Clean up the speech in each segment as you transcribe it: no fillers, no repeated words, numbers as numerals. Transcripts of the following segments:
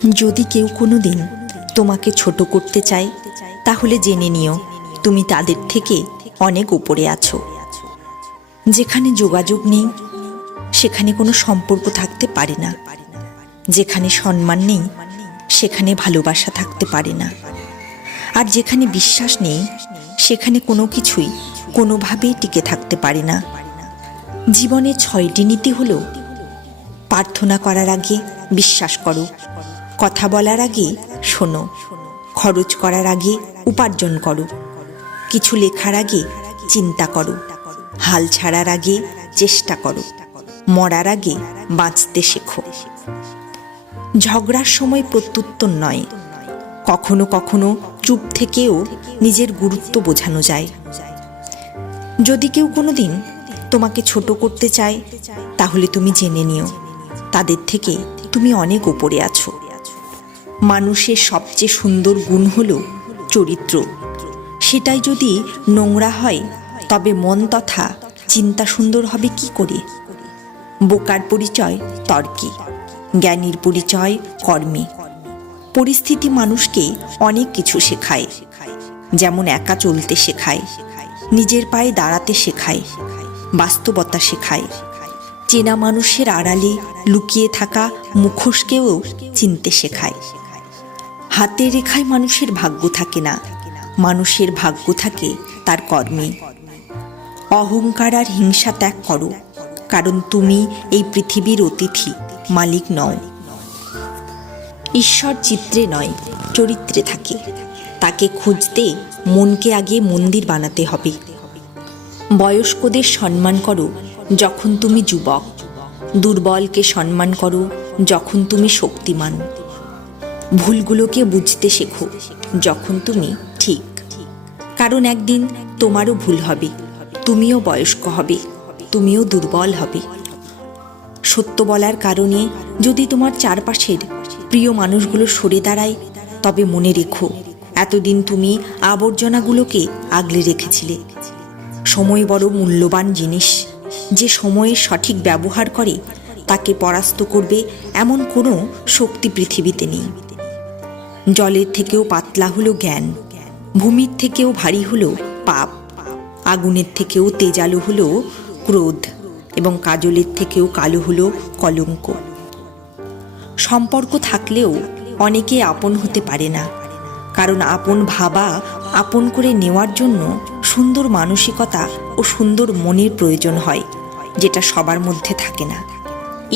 যদি কেউ কোনো দিন তোমাকে ছোট করতে চায়, তাহলে জেনে নিও তুমি তাদের থেকে অনেক উপরে আছো। যেখানে যোগাযোগ নেই সেখানে কোনো সম্পর্ক থাকতে পারে না। যেখানে সম্মান নেই সেখানে ভালোবাসা থাকতে পারে না। আর যেখানে বিশ্বাস নেই সেখানে কোনো কিছুই কোনোভাবেই টিকে থাকতে পারে না। জীবনে 6টি নীতি হলো: প্রার্থনা করার আগে বিশ্বাস করো, কথা বলার আগে শোনো, খরচ করার আগে উপার্জন করো, কিছু লেখার আগে চিন্তা করো, হাল ছাড়ার আগে চেষ্টা করো, মরার আগে বাঁচতে শেখো। ঝগড়ার সময় প্রত্যুত্তর নয়, কখনো কখনো চুপ থেকেও নিজের গুরুত্ব বোঝানো যায়। যদি কেউ কোনোদিন তোমাকে ছোট করতে চায়, তাহলে তুমি জেনে নিও তাদের থেকে তুমি অনেক উপরে আছো। মানুষের সবচেয়ে সুন্দর গুণ হলো চরিত্র। সেটাই যদি নোংরা হয় তবে মন তথা চিন্তা সুন্দর হবে কি করে? বোকার পরিচয় তর্কে, জ্ঞানীর পরিচয় কর্মে। পরিস্থিতি মানুষকে অনেক কিছু শেখায়, যেমন একা চলতে শেখায়, নিজের পায়ে দাঁড়াতে শেখায়, বাস্তবতা শেখায়। চেনা মানুষের আড়ালে লুকিয়ে থাকা মুখোশকেও চিনতে শেখায়। হাতে রেখায় মানুষের ভাগ্য থাকে না, মানুষের ভাগ্য থাকে তার কর্মে। অহংকার আর হিংসা ত্যাগ করো, কারণ তুমি এই পৃথিবীর অতিথি, মালিক নও। ঈশ্বর চিত্রে নয় চরিত্রে থাকে। তাকে খুঁজতে মনকে আগে মন্দির বানাতে হবে। বয়স্কদের সম্মান করো যখন তুমি যুবক, দুর্বলকে সম্মান করো যখন তুমি শক্তিমান। ভুলগুলোকে বুঝতে শেখো যখন তুমি ঠিক, কারণ একদিন তোমারও ভুল হবে, তুমিও বয়স্ক হবে, তুমিও দুর্বল হবে। সত্য বলার কারণে যদি তোমার চারপাশের প্রিয় মানুষগুলো সরে দাঁড়ায়, তবে মনে রেখো এতদিন তুমি আবর্জনাগুলোকে আগলে রেখেছিলে। সময় বড় মূল্যবান জিনিস। যে সময়ের সঠিক ব্যবহার করে তাকে পরাস্ত করবে এমন কোনো শক্তি পৃথিবীতে নেই। জলের থেকেও পাতলা হলো জ্ঞান, ভূমির থেকেও ভারী হলো পাপ, আগুনের থেকেও তেজালো হলো ক্রোধ, এবং কাজলের থেকেও কালো হলো কলঙ্ক। সম্পর্ক থাকলেও অনেকে আপন হতে পারে না, কারণ আপন ভাবা, আপন করে নেওয়ার জন্য সুন্দর মানসিকতা ও সুন্দর মনের প্রয়োজন হয়, যেটা সবার মধ্যে থাকে না।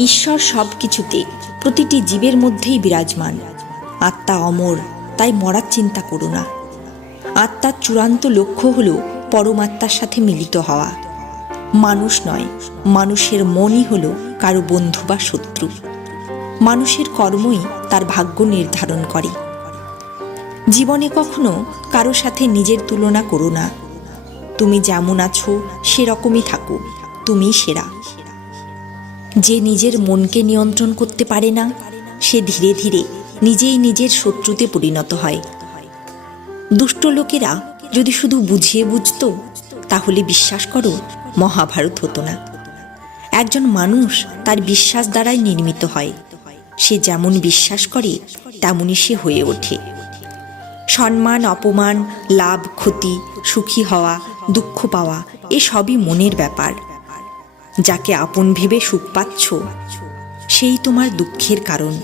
ঈশ্বর সব কিছুতে, প্রতিটি জীবের মধ্যেই বিরাজমান। আত্মা অমর, তাই মরার চিন্তা করো না। আত্মার চূড়ান্ত লক্ষ্য হল পরমাত্মার সাথে মিলিত হওয়া। মানুষ নয়, মানুষের মনই হলো কারো বন্ধু বা শত্রু। মানুষের কর্মই তার ভাগ্য নির্ধারণ করে। জীবনে কখনো কারো সাথে নিজের তুলনা করো না। তুমি যেমন আছো সেরকমই থাকো, তুমি সেরা। যে নিজের মনকে নিয়ন্ত্রণ করতে পারে না, সে ধীরে ধীরে নিজেই নিজের শত্রুতে পরিণত হয়। দুষ্ট লোকেরা যদি শুধু বুঝিয়ে বুঝতো, তাহলে বিশ্বাস করো মহাভারত হতো না। একজন মানুষ তার বিশ্বাস দ্বারাই নির্মিত হয়। সে যেমন বিশ্বাস করে তেমনই সে হয়ে ওঠে। সম্মান অপমান, লাভ ক্ষতি, সুখী হওয়া দুঃখ পাওয়া, এসবই মনের ব্যাপার। যাকে আপন ভেবে সুখ পাচ্ছ, সেই তোমার দুঃখের কারণ।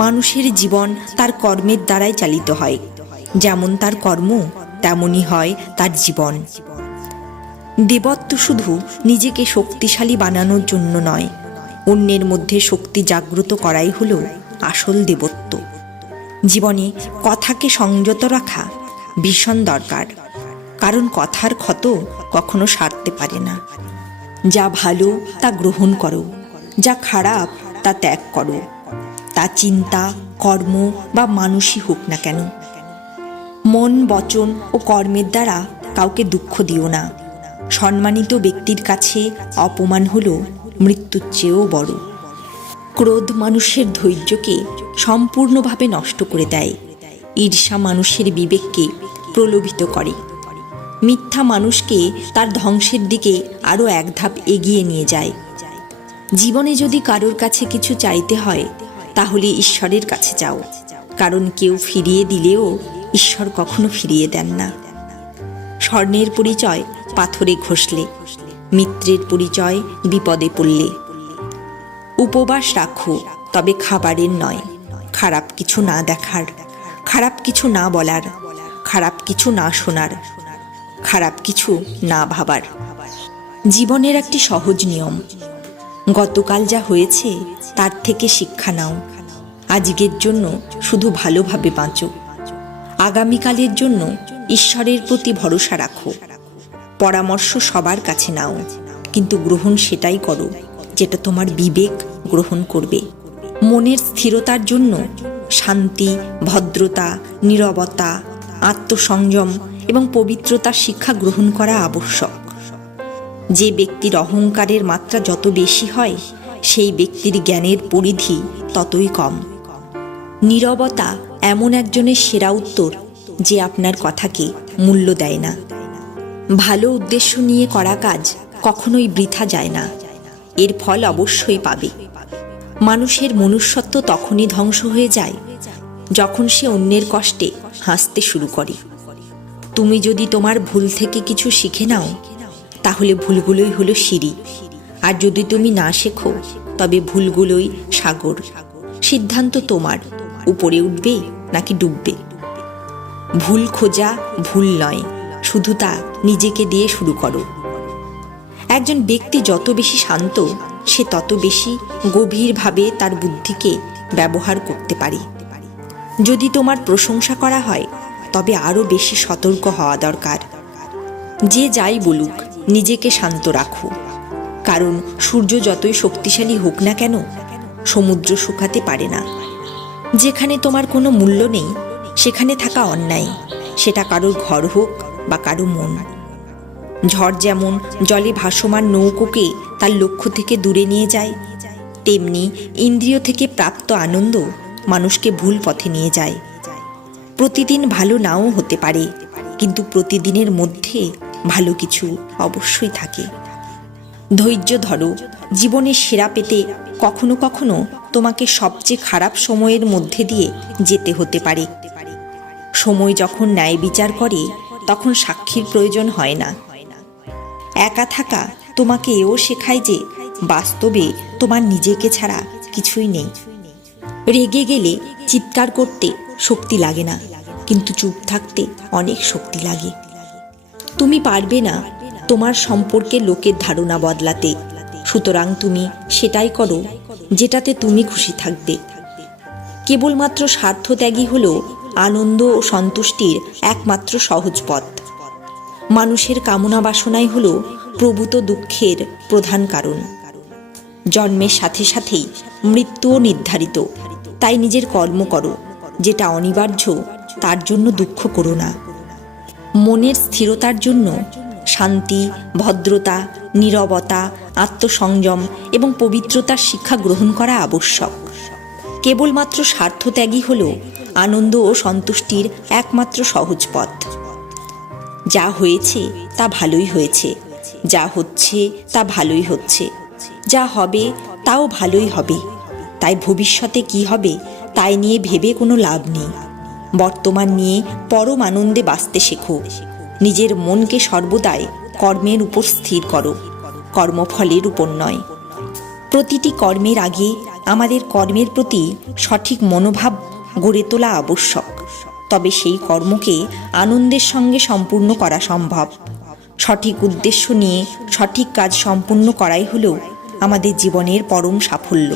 মানুষের জীবন তার কর্মের দ্বারাই চালিত হয়। যেমন তার কর্ম, তেমনই হয় তার জীবন। দেবত্ব শুধু নিজেকে শক্তিশালী বানানোর জন্য নয়, অন্যের মধ্যে শক্তি জাগ্রত করাই হলো আসল দেবত্ব। জীবনে কথাকে সংযত রাখা ভীষণ দরকার, কারণ কথার ক্ষত কখনো সারতে পারে না। যা ভালো তা গ্রহণ করো, যা খারাপ তা ত্যাগ করো। তা চিন্তা, কর্ম বা মানুষই হোক না কেন। মন, বচন ও কর্মের দ্বারা কাউকে দুঃখ দিও না। সম্মানিত ব্যক্তির কাছে অপমান হলো মৃত্যুর চেয়েও বড়। ক্রোধ মানুষের ধৈর্যকে সম্পূর্ণভাবে নষ্ট করে দেয়। ঈর্ষা মানুষের বিবেককে প্রলোভিত করে। মিথ্যা মানুষকে তার ধ্বংসের দিকে আরও এক ধাপ এগিয়ে নিয়ে যায়। জীবনে যদি কারোর কাছে কিছু চাইতে হয়, তাহলে ঈশ্বরের কাছে যাও, কারণ কেউ ফিরিয়ে দিলেও ঈশ্বর কখনো ফিরিয়ে দেন না। স্বর্ণের পরিচয় পাথরে ঘষলে, মিত্রের পরিচয় বিপদে পড়লে। উপবাস রাখো, তবে খাবারের নয়, খারাপ কিছু না দেখার, খারাপ কিছু না বলার, খারাপ কিছু না শোনার, খারাপ কিছু না ভাবার। জীবনের একটি সহজ নিয়ম, গতকাল যা হয়েছে তার থেকে শিক্ষা নাও। আজকের জন্য শুধু ভালোভাবে বাঁচো, আগামীকালের জন্য ঈশ্বরের প্রতি ভরসা রাখো। পরামর্শ সবার কাছে নাও, কিন্তু গ্রহণ সেটাই করো যেটা তোমার বিবেক গ্রহণ করবে। মনের স্থিরতার জন্য শান্তি, ভদ্রতা, নীরবতা, আত্মসংযম এবং পবিত্রতার শিক্ষা গ্রহণ করা আবশ্যক। যে ব্যক্তির অহংকারের মাত্রা যত বেশি হয়, সেই ব্যক্তির জ্ঞানের পরিধি ততই কম। নীরবতা এমন একজনের সেরা উত্তর যে আপনার কথাকে মূল্য দেয় না। ভালো উদ্দেশ্য নিয়ে করা কাজ কখনোই বৃথা যায় না, এর ফল অবশ্যই পাবে। মানুষের মনুষ্যত্ব তখনই ধ্বংস হয়ে যায় যখন সে অন্যের কষ্টে হাসতে শুরু করে। তুমি যদি তোমার ভুল থেকে কিছু শিখে নাও, তাহলে ভুলগুলোই হলো সিঁড়ি, আর যদি তুমি না শেখো তবে ভুলগুলোই সাগর। সিদ্ধান্ত তোমার, উপরে উঠবে নাকি ডুববে। ভুল খোঁজা ভুল নয়, শুধু তা নিজেকে দিয়ে শুরু করো। একজন ব্যক্তি যত বেশি শান্ত, সে তত বেশি গভীরভাবে তার বুদ্ধিকে ব্যবহার করতে পারে। যদি তোমার প্রশংসা করা হয়, তবে আরও বেশি সতর্ক হওয়া দরকার। যে যাই বলুক, নিজেকে শান্ত রাখো, কারণ সূর্য যতই শক্তিশালী হোক না কেন, সমুদ্র শুকাতে পারে না। যেখানে তোমার কোনো মূল্য নেই, সেখানে থাকা অন্যায়, সেটা কারোর ঘর হোক বা কারো মন। ঝড় যেমন জলে ভাসমান নৌকোকে তার লক্ষ্য থেকে দূরে নিয়ে যায়, তেমনি ইন্দ্রিয় থেকে প্রাপ্ত আনন্দ মানুষকে ভুল পথে নিয়ে যায়। প্রতিদিন ভালো নাও হতে পারে, কিন্তু প্রতিদিনের মধ্যে ভালো কিছু অবশ্যই থাকে। ধৈর্য ধরো, জীবনের সেরা পেতে কখনো কখনো তোমাকে সবচেয়ে খারাপ সময়ের মধ্যে দিয়ে যেতে হতে পারে। সময় যখন ন্যায় বিচার করে, তখন সাক্ষীর প্রয়োজন হয় না। একা থাকা তোমাকে এও শেখায় যে বাস্তবে তোমার নিজেকে ছাড়া কিছুই নেই। রেগে গেলে চিৎকার করতে শক্তি লাগে না, কিন্তু চুপ থাকতে অনেক শক্তি লাগে। তুমি পারবে না তোমার সম্পর্কে লোকের ধারণা বদলাতে, সুতরাং তুমি সেটাই করো যেটাতে তুমি খুশি থাকবে। কেবলমাত্র স্বার্থত্যাগী হল আনন্দ ও সন্তুষ্টির একমাত্র সহজ পথ। মানুষের কামনা বাসনাই হল প্রভূত দুঃখের প্রধান কারণ। জন্মের সাথে সাথেই মৃত্যুও নির্ধারিত, তাই নিজের কর্ম করো, যেটা অনিবার্য তার জন্য দুঃখ করো না। মনের স্থিরতার জন্য শান্তি, ভদ্রতা, নীরবতা, আত্মসংযম এবং পবিত্রতার শিক্ষা গ্রহণ করা আবশ্যক। কেবলমাত্র স্বার্থত্যাগী হল আনন্দ ও সন্তুষ্টির একমাত্র সহজ পথ। যা হয়েছে তা ভালোই হয়েছে, যা হচ্ছে তা ভালোই হচ্ছে, যা হবে তাও ভালোই হবে। তাই ভবিষ্যতে কি হবে তাই নিয়ে ভেবে কোনো লাভ নেই। বর্তমান নিয়ে পরম আনন্দে বাঁচতে শেখো। নিজের মনকে সর্বদাই কর্মের উপর স্থির করো, কর্মফলের উপর নয়। প্রতিটি কর্মের আগে আমাদের কর্মের প্রতি সঠিক মনোভাব গড়ে তোলা আবশ্যক, তবে সেই কর্মকে আনন্দের সঙ্গে সম্পূর্ণ করা সম্ভব। সঠিক উদ্দেশ্য নিয়ে সঠিক কাজ সম্পূর্ণ করাই হলো আমাদের জীবনের পরম সাফল্য।